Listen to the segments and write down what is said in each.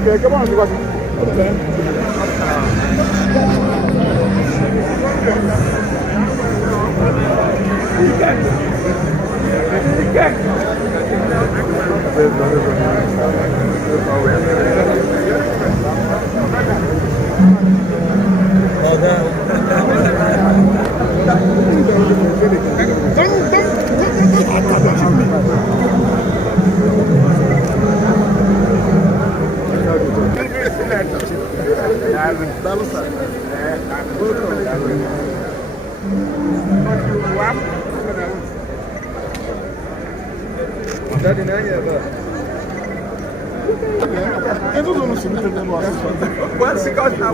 Okay, come on, everybody. Okay. Daddy, não é, Eu não não sei muito bem o assunto. Quando se gosta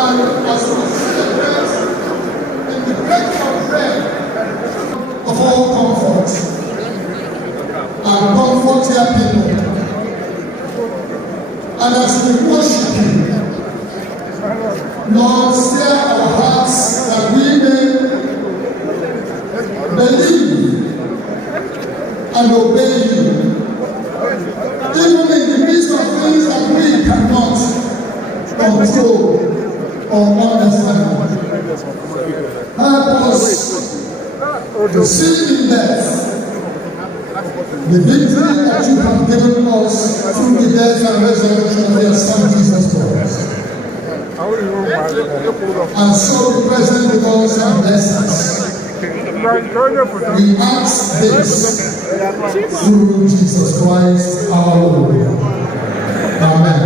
And as we celebrate in the breaking of bread of all comfort, and comfort your people, and as we worship you, Lord, stir our hearts that we may believe and obey you, even in the midst of things that we cannot control or understand. Help us to see in death the victory that you have given us through the death and resurrection of your Son Jesus Christ. And so be present with us and bless us. We ask this through Jesus Christ our Lord. Amen.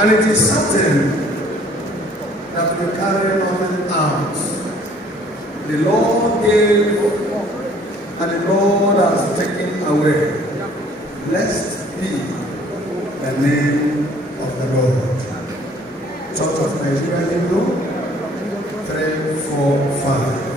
And it is certain that we carry nothing out. The Lord gave and the Lord has taken away. Blessed be the name of the Lord. Church of Nigeria Hindu 345.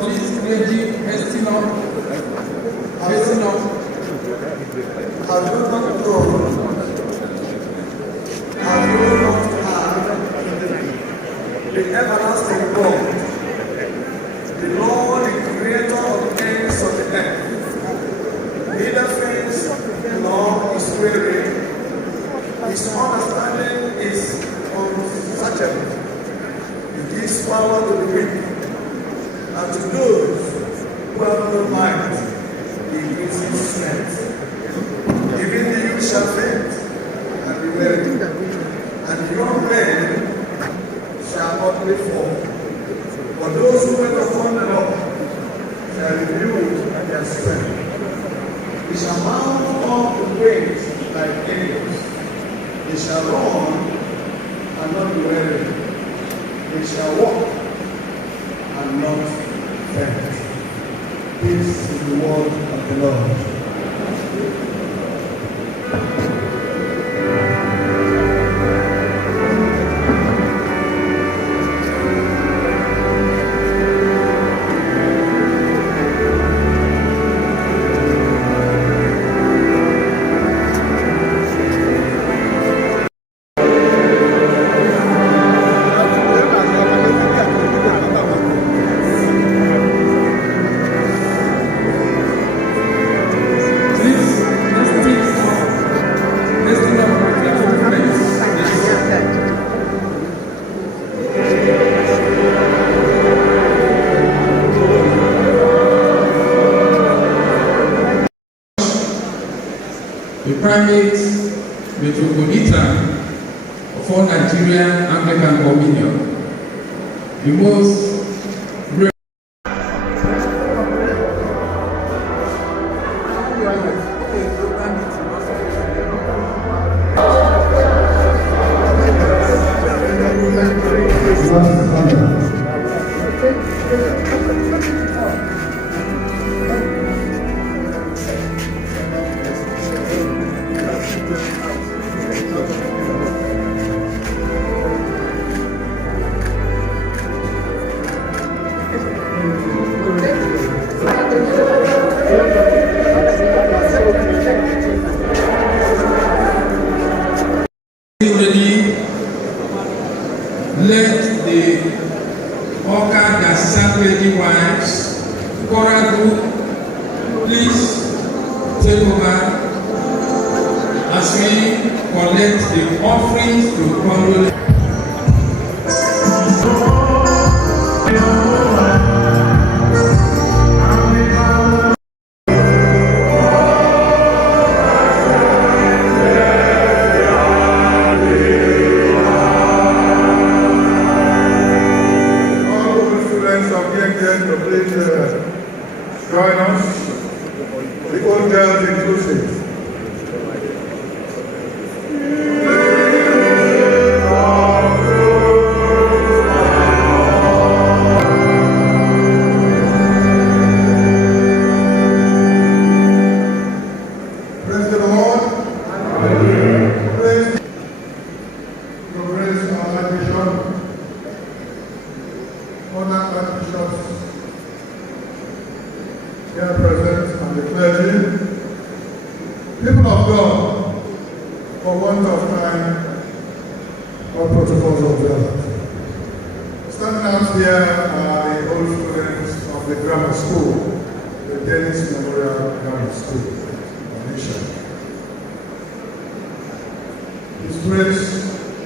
please, clergy, hasten up. Hasten up. I do not know. I do not have the everlasting God, the Lord, the creator of the ends of the earth. Neither faints nor is weary. His understanding is unsearchable. He gives power to the weak, and to those who have no mind, he gives his strength. Even the youth shall faint and be weary, and the young men shall utterly fall. For those who wait upon the Lord shall renew their strength. They shall mount up with wings like eagles. They shall run and not be weary. They shall walk and not faint. This is the word of the Lord. The Primate Metropolitan of all Nigerian Anglican Communion, the most let the orchard and sacred wives, choral group, please take over as we collect the offerings to congregate. Join us, the old girls inclusive. Praise the Lord. Praise your grace, our Archbishop, honor Archbishops here present, and the clergy, people of God, for want of time, all protocols observed. Standing out here are the old students of the grammar school, the Dennis Memorial Grammar School, Onitsha. His grace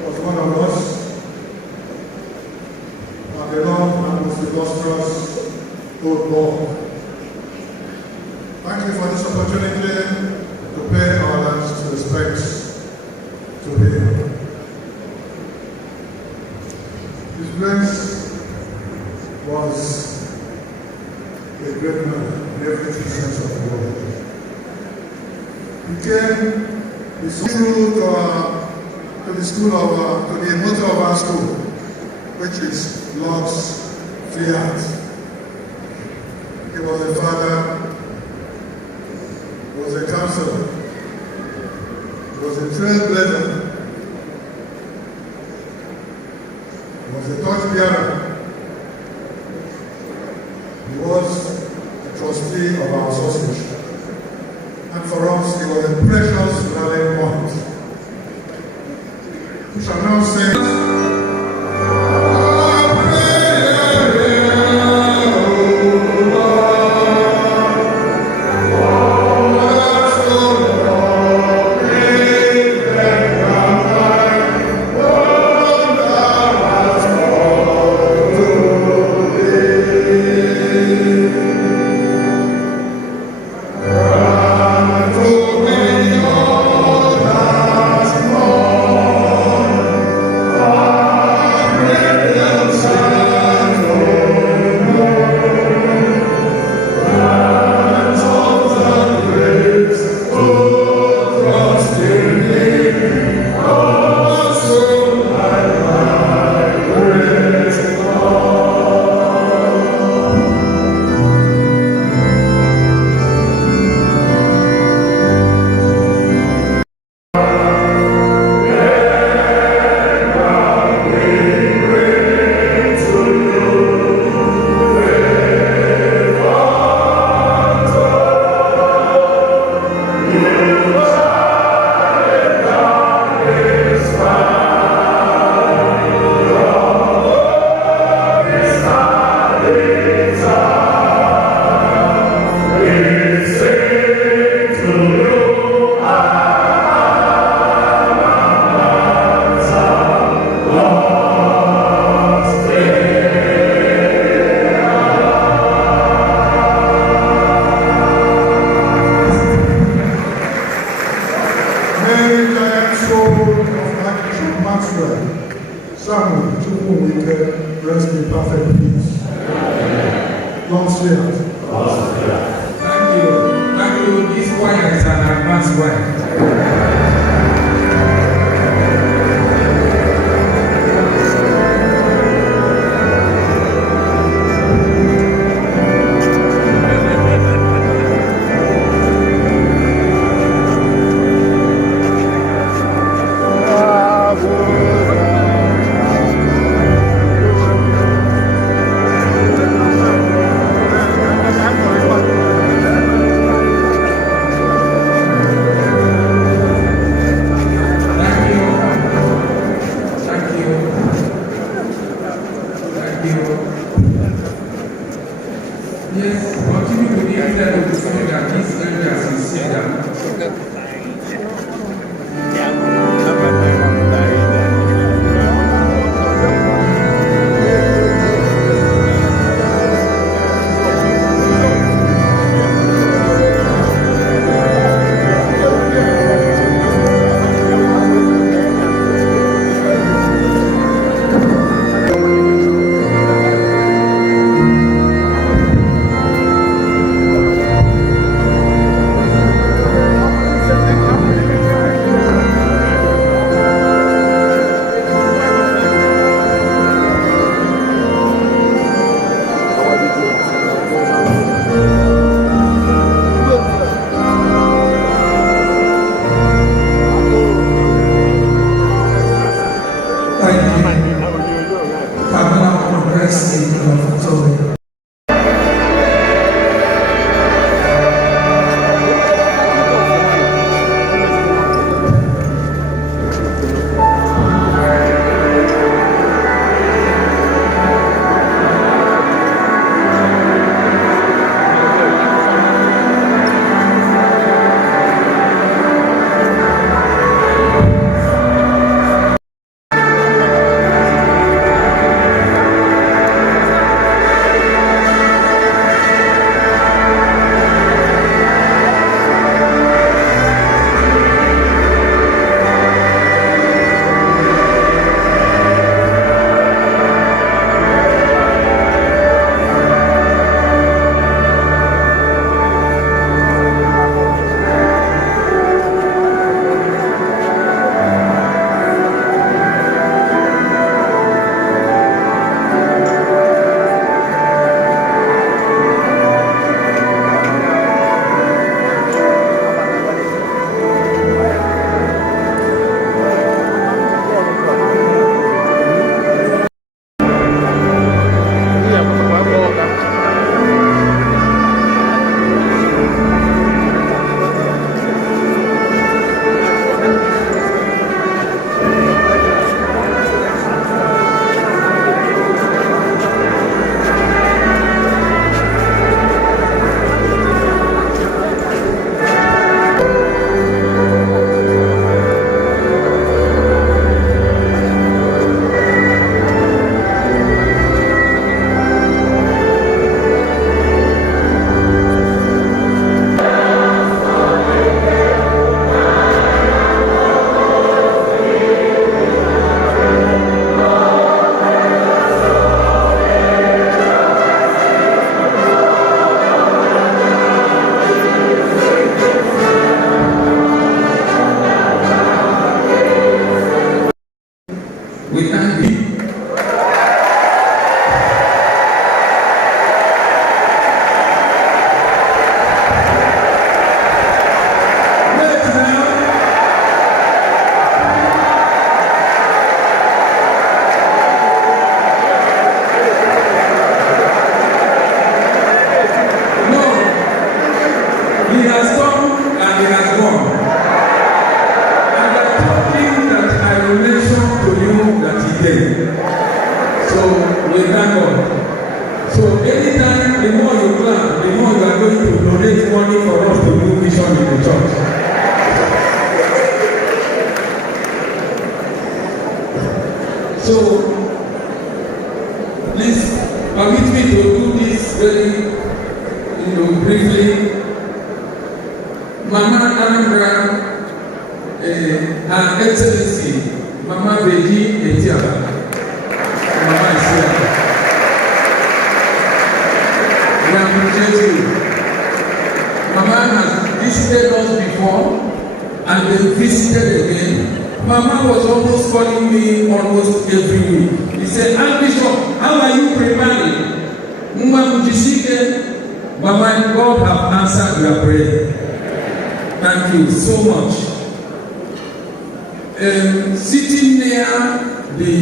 was one of us, and the long and most illustrious old Lord. Thank you for this opportunity to pay our last respects to him. His grace was a great man in every sense of the word. He came to the school of to the motto of our school, which is Lord's Fiat. He was a father. Was a counselor, was a trailblazer, He was a torchbearer. He was a trustee of our association. And for us, he was a precious rallying point. We shall now say, Samuel Chukwuwike, rest in perfect peace. Long years. Thank you. Thank you. This choir is an advanced choir. Yes, continue to the extent of the song that these elders will say that. we thank God. So anytime, the more you clap, the more you are going to donate money for us to do mission in the church. So, please permit me to do this very, briefly. Mama Anambra, Her Excellency, Mama Beji Etiaba, Mama Isiaka. We appreciate you. Mama has visited us before and then visited again. Mama was almost calling me almost every week. He said, Bishop, how are you preparing? Mama, God have answered your prayer. Thank you so much. Sitting near the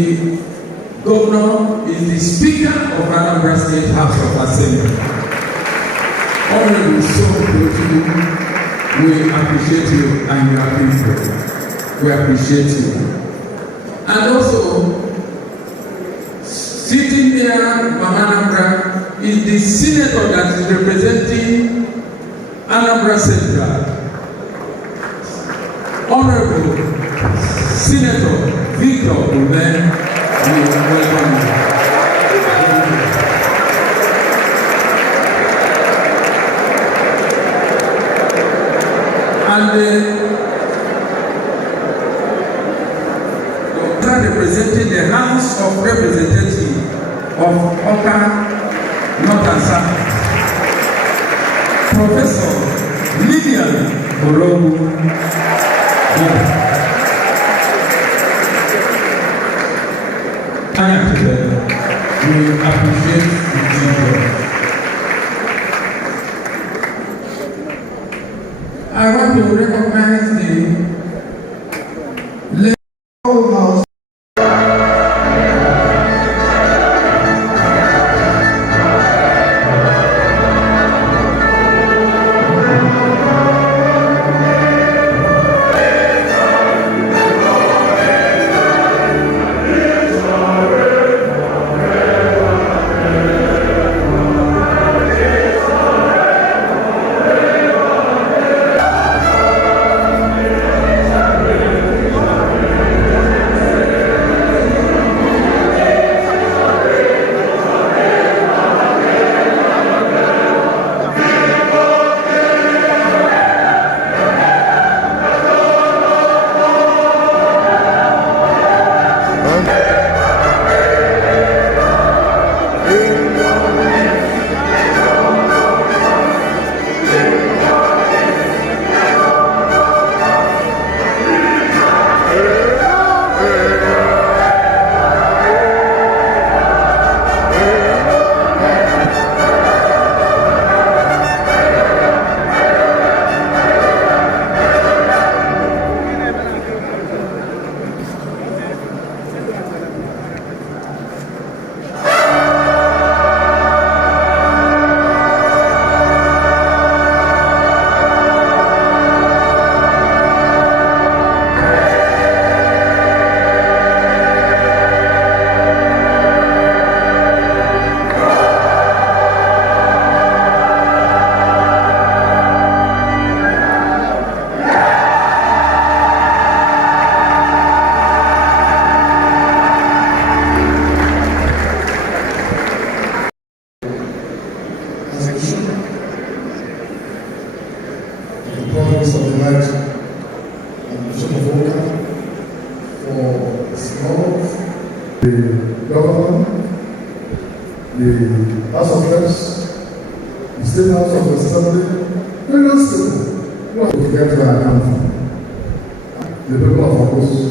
governor is the Speaker of Anambra State House of Assembly. Honorable, so grateful. We appreciate you and your people. We appreciate you. And also, sitting there, Mama Anambra, is the senator that is representing Anambra Central. Honorable Senator Victor Ume, we welcome you. And representing the House of Representatives of Oka, North and South, Professor Lillian Orogu. We appreciate the team. I want to recognize the province of the night and Bishop of Oka for his love, the governor, the House of Reps, the State House of Assembly, various people who are to get to our account. The people of August.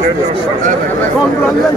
Congratulations.